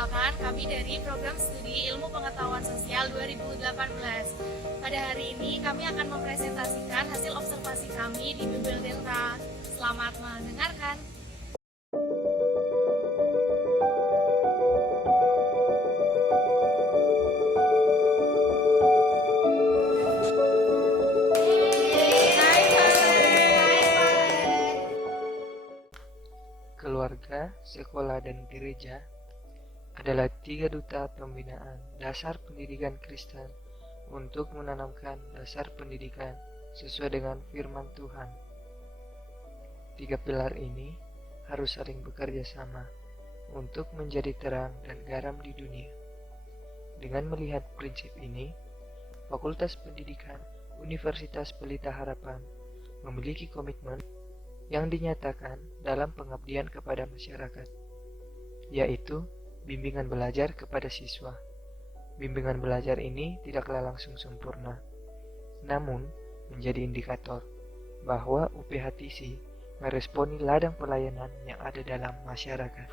Perkenalkan, kami dari Program Studi Ilmu Pengetahuan Sosial 2018. Pada hari ini, kami akan mempresentasikan hasil observasi kami di Bimbel Delta. Selamat mendengarkan. Keluarga, sekolah, dan gereja adalah 3 duta pembinaan dasar pendidikan Kristen untuk menanamkan dasar pendidikan sesuai dengan firman Tuhan. 3 pilar ini harus saling bekerja sama untuk menjadi terang dan garam di dunia. Dengan melihat prinsip ini, Fakultas Pendidikan Universitas Pelita Harapan memiliki komitmen yang dinyatakan dalam pengabdian kepada masyarakat, yaitu bimbingan belajar kepada siswa. Bimbingan belajar ini tidaklah langsung sempurna, namun menjadi indikator bahwa UPHTC meresponi ladang pelayanan yang ada dalam masyarakat.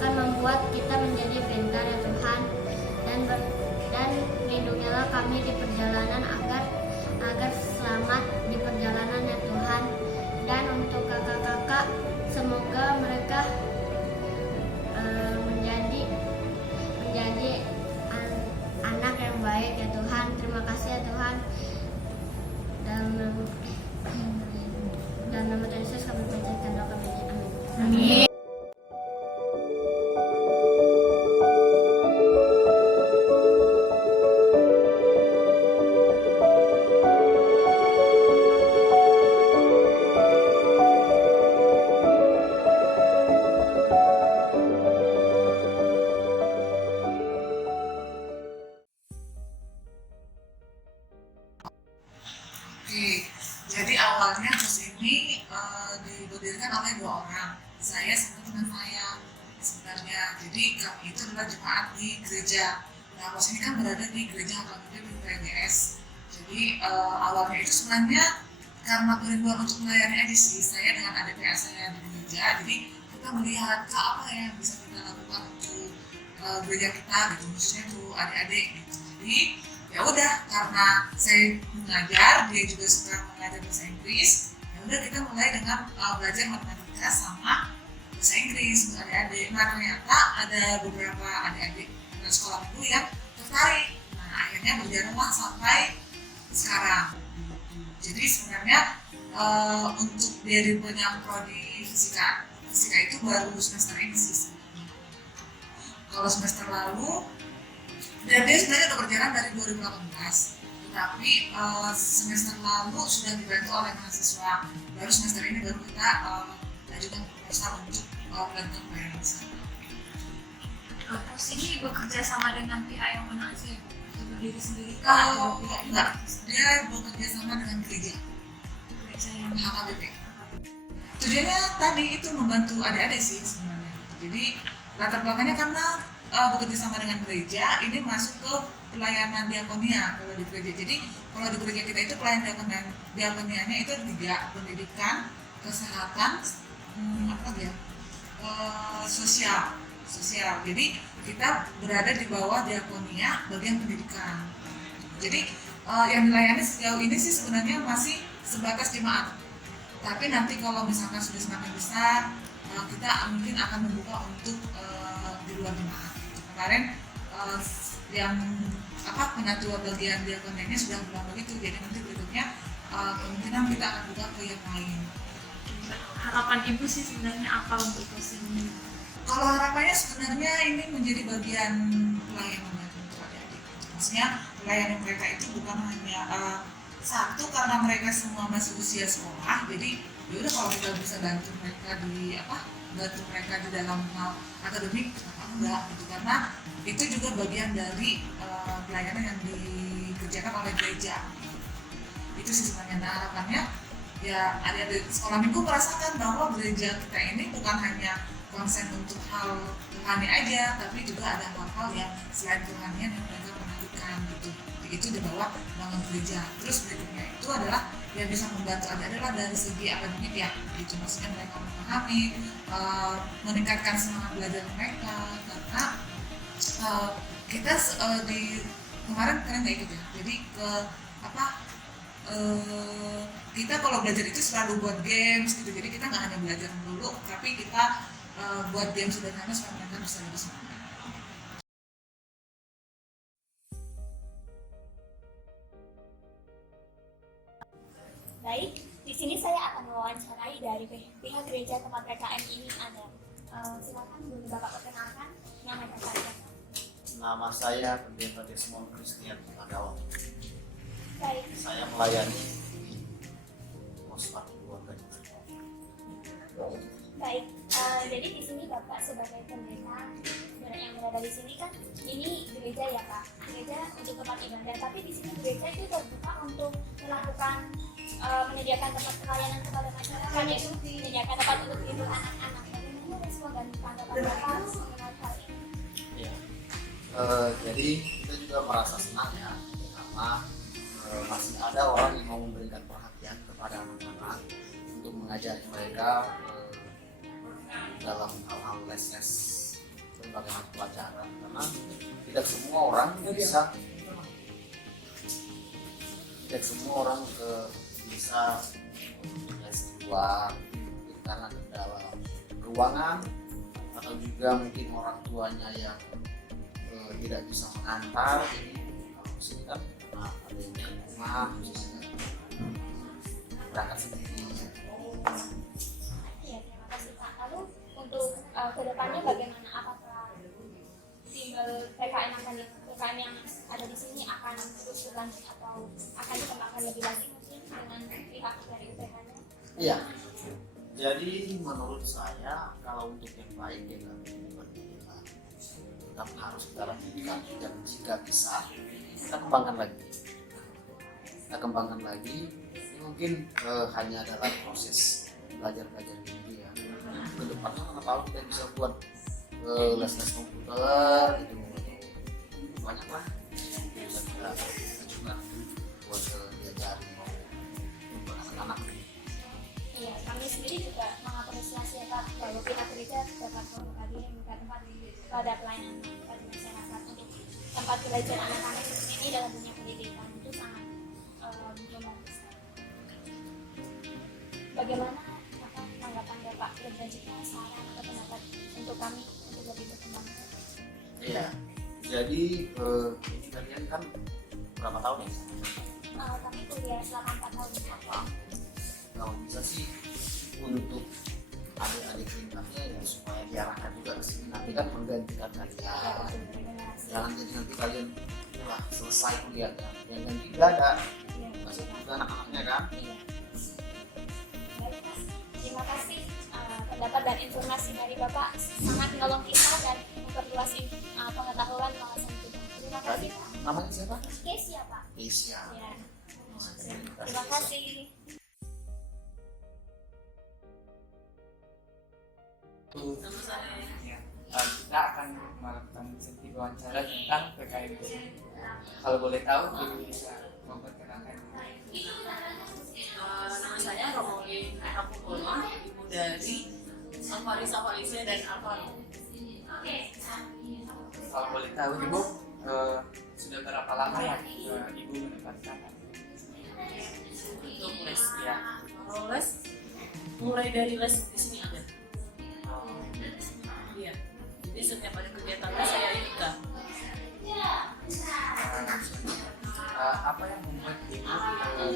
akan membuat kita menjadi pintar ya Tuhan, dan lindungilah kami di perjalanan agar selamat di perjalanan ya Tuhan. Dan untuk kakak-kakak, semoga mereka menjadi anak yang baik ya Tuhan. Terima kasih ya Tuhan. Dan nama Tuhan Yesus kami panjatkan doa kami. Amin. Oke, jadi awalnya kurs ini diberdirikan oleh 2 orang, saya sama teman saya sebenarnya. Jadi kami itu adalah jemaat di gereja. Nah, kurs ini kan berada di gereja HKBP di PGS. Jadi awalnya itu sebenarnya karena kerinduan untuk melayani aja sih, saya dengan adik-adik saya di gereja. Jadi kita melihat apa yang bisa kita lakukan untuk gereja kita gitu, khususnya tuh adik-adik gitu. Jadi ya udah, karena saya mengajar, dia juga suka mengajar bahasa Inggris, ya udah kita mulai dengan belajar matematika sama bahasa Inggris untuk adik-adik. Nah, ternyata ada beberapa adik-adik dari sekolah dulu yang tertarik. Nah, akhirnya berjalanlah sampai sekarang. Jadi sebenarnya untuk dia punya prodi fisika itu baru semester ini sih. Kalau semester lalu, dan dia sebenarnya udah berjalan dari 2018, tetapi semester lalu sudah dibantu oleh mahasiswa. Baru semester ini baru kita lanjutkan proposal untuk melakukan pelayanan sana. Terus ini bekerja sama dengan pihak yang mana sih? Berdiri sendiri Kalau enggak, dia bekerja sama dengan gereja yang HKBP. Tujuannya tadi itu membantu adik-adik sih sebenarnya. Jadi latar belakangnya karena bekerja sama dengan gereja, ini masuk ke pelayanan diakonia kalau di gereja. Jadi kalau di gereja kita itu pelayanan diakonianya itu 3, pendidikan, kesehatan, sosial. Jadi kita berada di bawah diakonia bagian pendidikan. Jadi yang dilayani sejauh ini sih sebenarnya masih sebatas jemaat. Tapi nanti kalau misalkan sudah semakin besar, kita mungkin akan membuka untuk di luar jemaat. Kemarin yang penyatuan bagian diakonianya sudah bilang begitu, jadi nanti berikutnya kemungkinan kita akan buka ke yang lain. Harapan ibu sih sebenarnya apa untuk kurs ini? Kalau harapannya sebenarnya ini menjadi bagian pelayanan untuk adik-adik. Maksudnya pelayanan mereka itu bukan hanya satu karena mereka semua masih usia sekolah, jadi yaudah kalau kita bisa bantu mereka di dalam hal akademik, kenapa enggak gitu, karena itu juga bagian dari pelayanan yang dikerjakan oleh gereja. Itu sih sebenarnya. Nah, harapannya ya adik-adik sekolah minggu merasakan bahwa gereja kita ini bukan hanya konsen untuk hal rohani aja, tapi juga ada hal-hal yang selain kerohanian yang mereka perhatikan gitu. Itu dibawa bangun gereja. Terus berikutnya itu adalah yang bisa membantu adik-adik adalah dari segi akademik ya, gitu. Maksudnya mereka memahami, meningkatkan semangat belajar mereka, karena kita di kemarin kalian nggak ikut ya, jadi kita kalau belajar itu selalu buat games gitu, jadi kita nggak hanya belajar dulu, tapi kita buat games sederhana supaya mereka bisa lebih semangat. Baik, di sini saya akan mewawancarai dari pihak gereja tempat PKM ini ada. Silakan boleh Bapak perkenalkan nama dan panggilan. Nama saya Pendeta Desmond Christian Pagawang. Baik, Saya melayani Pospat Keluarga. baik. Jadi di sini Bapak sebagai pendeta yang berada di sini kan ini gereja ya Pak, gereja untuk tempat ibadah. Tapi di sini gereja itu terbuka untuk melakukan menyediakan tempat pelayanan kepada masyarakat, yaitu menyediakan tempat untuk tidur anak-anak. Bagaimana respon dan tanggapan Bapak mengenai hal ini? Ya. Jadi kita juga merasa senang ya, karena masih ada orang yang mau memberikan perhatian kepada anak-anak untuk mengajari mereka dalam hal-hal les-les berbagai macam pelajaran, karena tidak semua orang bisa les di luar karena kendala ruangan atau juga mungkin orang tuanya yang tidak bisa mengantar. Jadi kalau sini kan ada yang di rumah misalnya berangkat sendiri. Ya, terima kasih Pak. Lalu untuk kedepannya bagaimana? Apakah tinggal PKM yang ada di sini akan terus berlanjut atau akan dikembangkan lebih lagi mungkin dengan pihak dari UPH-nya? Iya. Jadi menurut saya kalau untuk yang baik ya kan tetap harus kita lanjutkan, dan jika bisa kita kembangkan lagi. Ini mungkin hanya dalam proses belajar ini ya. Kedepannya mana tahu kita bisa buat les-les komputer gitu, banyak lah bisa kita juga buat diajari untuk anak-anak. Iya, kami sendiri juga mengapresiasi Pak bahwa pihak gereja dapat membuka diri membuka tempat pada pelayanan pada masyarakat untuk tempat belajar anak-anak ini dalam dunia pendidikan itu sangat membantu. Bagaimana tanggapan Bapak dan juga saran atau pendapat untuk kami untuk lebih berkembang? Iya, jadi ini kalian kan berapa tahun ya? Kami kuliah selama 4 tahun. Kalau bisa sih untuk adik-adik tingkatnya ya supaya diarahkan juga ke sini, nanti kan menggantikan kalian. Jangan jadi nanti kalian wah selesai kuliahnya yang ganti tidak ada, masih juga anak-anaknya kan. Baik Mas, terima kasih pendapat dan informasi dari Bapak sangat menolong kita dan memperluas pengetahuan mengenai itu. Terima kasih Pak. Namanya siapa? Kesia Pak. Kesia. Ya. Terima kasih. Ya, kita akan melakukan sesi wawancara tentang PKM. Kalau boleh tahu, Ibu bisa memperkenalkan diri. Nama saya Romoin Kapukono, ibu dari Alfarisa dan Alvaro. Kalau boleh tahu, Ibu sudah berapa lama ya Ibu menempatkan Untuk les, ya? kalau les mulai dari les di sini ada. Iya. Jadi setiap ada kegiatan les saya ikut. Apa yang membuat Ibu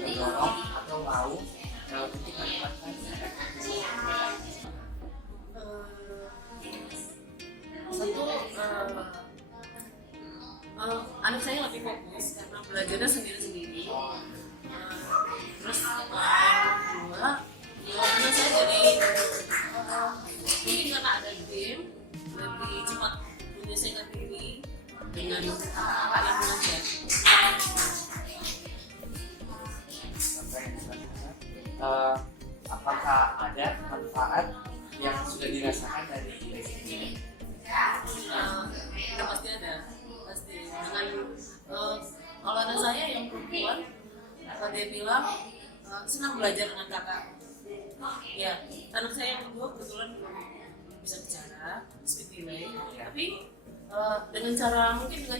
mendorong atau mau untuk menempatkan Satu, anak saya lebih fokus karena belajarnya sendiri-sendiri. Terus kedua, anak saya jadi mungkin karena ada game lebih cepat menyesuaikan diri dengan kakak yang belajar. manfaat yang sudah dirasakan dari les ini? Ya pasti ada, pasti. Dengan kalau anak saya yang perempuan, dia bilang senang belajar dengan kakak. Ya, anak saya yang kedua kebetulan bisa bicara, speak delay, tapi dengan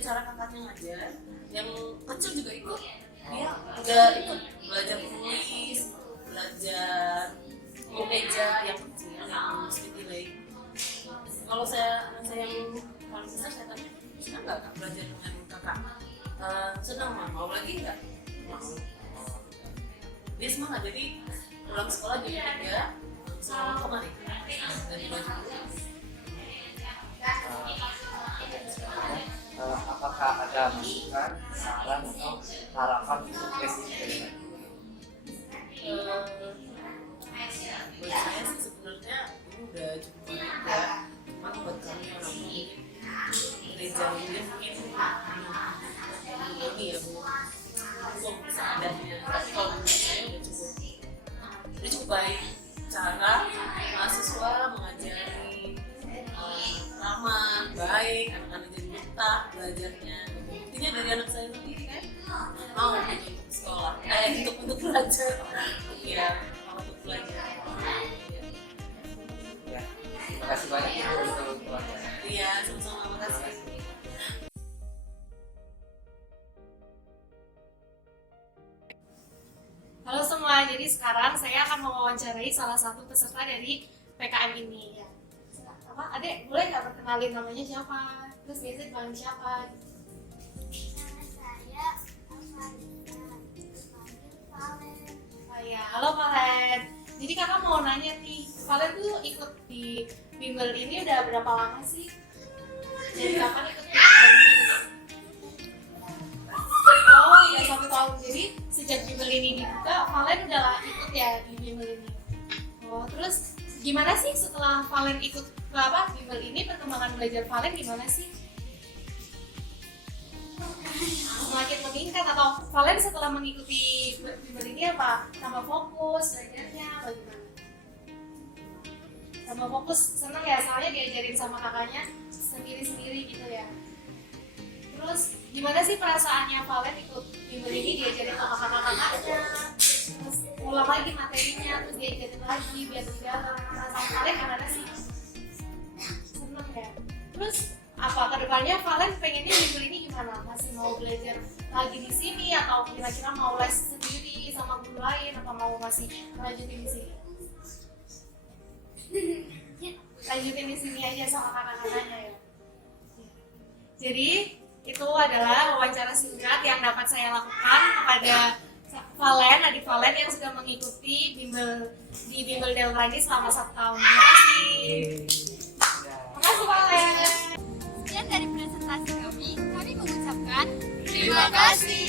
cara kakaknya ngajar, yang kecil juga ikut. Dia udah ikut belajar menulis, belajar mengeja yang kecil, yang speak delay. Kalau anak saya yang paling besar, saya tanya, senang nggak Kak belajar dengan kakak? Senang, mau lagi nggak? Mau. Dia semangat, jadi pulang sekolah jadi 3 selama kemarin dari baju. Apakah ada masukan, saran atau harapan untuk les ini? Buat saya sih sebenarnya ini udah cukup baik ya. Cuma buat kami orang mungkin gereja ini mungkin ini ya Bu, belum seadanya. Tapi kalau menurut saya udah cukup baik cara mahasiswa mengajari ramah, baik, anak-anak jadi betah belajarnya. Intinya dari anak saya sendiri kan mau untuk sekolah, untuk belajar, iya, mau untuk belajar. Ya, terima kasih banyak Ibu untuk pelajaran. Iya, sama-sama, makasih. Halo semua, jadi sekarang saya akan mewawancarai salah satu peserta dari PKM ini ya. Apa, Adek, boleh nggak perkenalin namanya siapa? Terus biasanya dipanggil siapa? Nama saya Avalita, dipanggil Valen. Oh iya, halo Valen. Jadi kakak mau nanya nih, Valen tuh ikut di bimbel ini udah berapa lama sih? Dari kapan ikut di bimbel ini? Oh iya, 1 tahun. Jadi sejak bimbel ini dibuka, Valen udah ikut ya di bimbel ini. Oh, terus gimana sih setelah Valen ikut bimbel ini, perkembangan belajar Valen gimana sih? Semakin meningkat atau Valen setelah mengikuti bimbel ini apa? Tambah fokus belajarnya apa gimana? Tambah fokus, seneng ya soalnya diajarin sama kakaknya sendiri-sendiri gitu ya. Terus gimana sih perasaannya Valen ikut bimbel ini, diajarin sama kakak-kakaknya, terus ulang lagi materinya, terus diajarin lagi biar dalam. Perasaan Valen gimana sih? Seneng ya. Terus apa kedepannya Valen pengennya bimbel ini gimana? Masih mau belajar lagi di sini atau kira-kira mau les sendiri sama guru lain atau mau masih lanjutin di sini? Lanjutin di sini aja sama kakak-kakaknya ya. Jadi itu adalah wawancara singkat yang dapat saya lakukan kepada Valen, adik Valen yang sudah mengikuti di bimbel Delta ini selama 1 tahun. Terima kasih. Terima kasih Valen. Sekian dari presentasi kami mengucapkan Terima kasih.